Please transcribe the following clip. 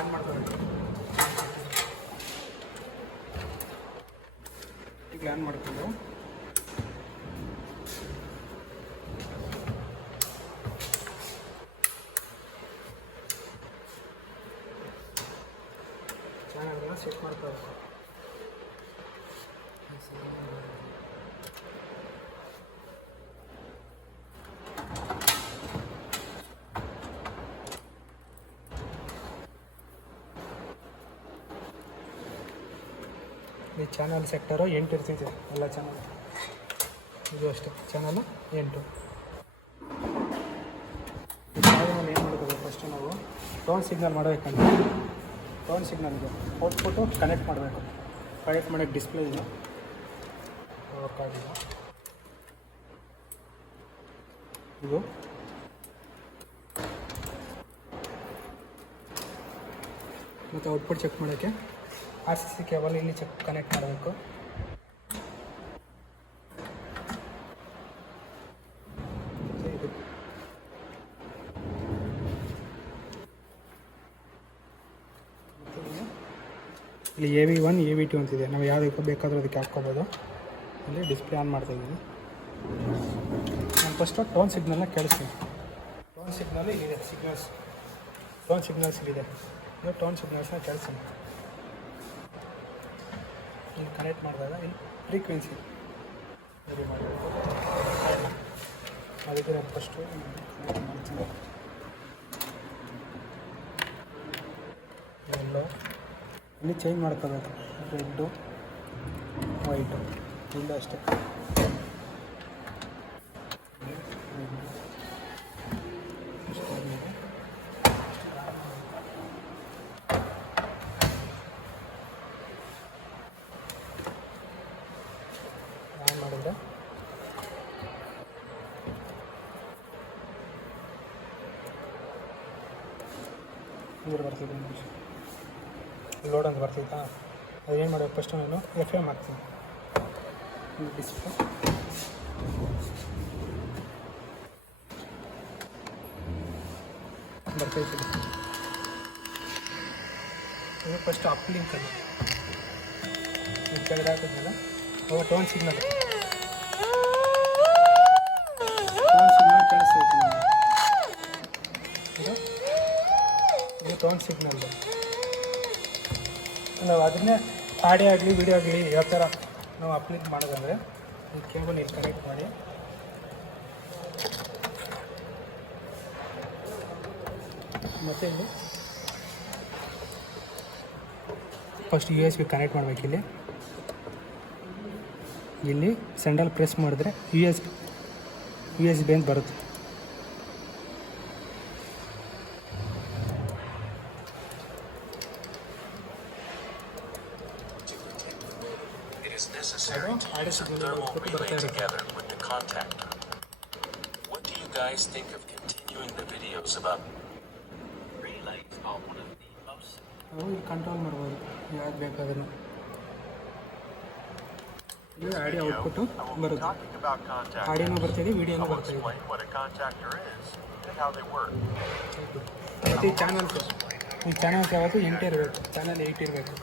On ಮಾಡ್ಕೋಬೇಕು. ಈಗ on ಮಾಡ್ಕೊಂಡು ಚಾನಲ್ನ ಸೆಟ್ ಮಾಡ್ಕೋಬೇಕು. ಈ ಚಾನಲ್ ಸೆಕ್ಟರು 8 ಇರ್ತಿದೆ ಎಲ್ಲ ಚಾನಲ್. ಇದು ಅಷ್ಟೇ ಚಾನಲು 8. ಈ ಚಾನಲ್ ಏನು ಮಾಡಬೇಕು, ಫಸ್ಟು ನಾವು ಟೋನ್ ಸಿಗ್ನಲ್ ಮಾಡಬೇಕಂದ್ರೆ ಟೋನ್ ಸಿಗ್ನಲ್ಗೆ ಔಟ್ಪುಟ್ಟು ಕನೆಕ್ಟ್ ಮಾಡಬೇಕು. ಕನೆಕ್ಟ್ ಮಾಡೋಕ್ಕೆ ಡಿಸ್ಪ್ಲೇ ಇದೆ, ವರ್ಕ್ ಆಗಿಲ್ಲ. ಇದು ಮತ್ತು ಔಟ್ಪುಟ್ ಚೆಕ್ ಮಾಡೋಕ್ಕೆ RCC ಕೇಬಲ್ ಇಲ್ಲಿ ಕನೆಕ್ಟ್ ಮಾಡಬೇಕು. ಇಲ್ಲಿ AV1 AV2 ಅಂತಿದೆ. ನಾವು ಯಾವುದಕ್ಕೆ ಬೇಕಾದರೂ ಅದಕ್ಕೆ ಹಾಕ್ಕೋಬೋದು. ಇಲ್ಲಿ ಡಿಸ್ಪ್ಲೇ ಆನ್ ಮಾಡ್ತಾಯಿದ್ದೀನಿ. ನಾನು ಫಸ್ಟು ಟೋನ್ ಸಿಗ್ನಲ್ನ ಕೇಳಿಸ್ತೀನಿ. ಟೋನ್ ಸಿಗ್ನಲ್ ಇಲ್ಲಿದೆ, ಟೋನ್ ಸಿಗ್ನಲ್ಸ್ ಇಲ್ಲಿದೆ. ಇದು ಟೋನ್ ಸಿಗ್ನಲ್ಸ್ನ ಕೇಳಿಸ್ತೀನಿ. ಇಲ್ಲಿ ಕನೆಕ್ಟ್ ಮಾಡಿದಾಗ ಇಲ್ಲಿ ಫ್ರೀಕ್ವೆನ್ಸಿ ರೆಡಿ ಮಾಡಬೇಕು. ಅದಕ್ಕೆ ನಾನು ಫಸ್ಟು ಮಾಡ್ತೀನಿ. ಎಲ್ಲೋ ಇಲ್ಲಿ ಚೇಂಜ್ ಮಾಡ್ಕೋಬೇಕು. ರೆಡ್ಡು ವೈಟು ಇಲ್ಲ ಅಷ್ಟೇ. ಆನ್ ಮಾಡಿದ್ರೆ ನೀರು ಬರ್ತಿದೆ, ಲೋಡ್ ಅಂತ ಬರ್ತೈತಾ. ಅದು ಏನು ಮಾಡಬೇಕು, ಫಸ್ಟು ನಾನು FM ಹಾಕ್ತೀನಿ. ಡಿಸ್ಪ್ಲೇ ಬರ್ತೈತಿ. ಇದು ಫಸ್ಟು ಅಪ್ ಲಿಂಕಲ್ಲಿ ಕೆಳಗೆ ಹಾಕಿದ್ಮೇಲೆ ಅವು ಟೋನ್ ಸಿಗ್ನಲ್ ಕೇಳಿಸ್ತೈತಿ. ಇದು ಟೋನ್ ಸಿಗ್ನಲ್. ನಾವು ಅದನ್ನೇ ಆಡಿಯೋ ಆಗಲಿ ವಿಡಿಯೋ ಆಗಲಿ ಯಾವ ಥರ ನಾವು ಅಪ್ಲಿಕ್ ಮಾಡೋದಂದರೆ ಈ ಕೇಬಲ್ ಇಲ್ಲಿ ಕನೆಕ್ಟ್ ಮಾಡಿ ಮತ್ತು ಇಲ್ಲಿ ಫಸ್ಟ್ USB ಕನೆಕ್ಟ್ ಮಾಡಬೇಕು. ಇಲ್ಲಿ ಸೆಂಡಲ್ ಪ್ರೆಸ್ ಮಾಡಿದ್ರೆ USB ಅಂತ ಬರುತ್ತೆ. Necessary to use a thermal relay together with the contactor. What do you guys think of continuing the videos about relays are one of the most ಇಲ್ಲಿ control ಮಾಡ್ಬೋದು ಯಾವ್ದು ಬೇಕಾದ್ರೂ. ಇಲ್ಲಿ ಆಡಿಯೋ ಔಟ್ಪುಟ್ಟು ಬರುತ್ತೆ, ಆಡಿಯೋನೂ ಬರ್ತಿದೆ, ವಿಡಿಯೋನೂ ಬರ್ತಿದೆ. ಮತ್ತು ಈ ಚಾನಲ್ಸ್ ಯಾವತ್ತೂ 8 ಇರಬೇಕು, ಚಾನಲ್ 8 ಇರಬೇಕು.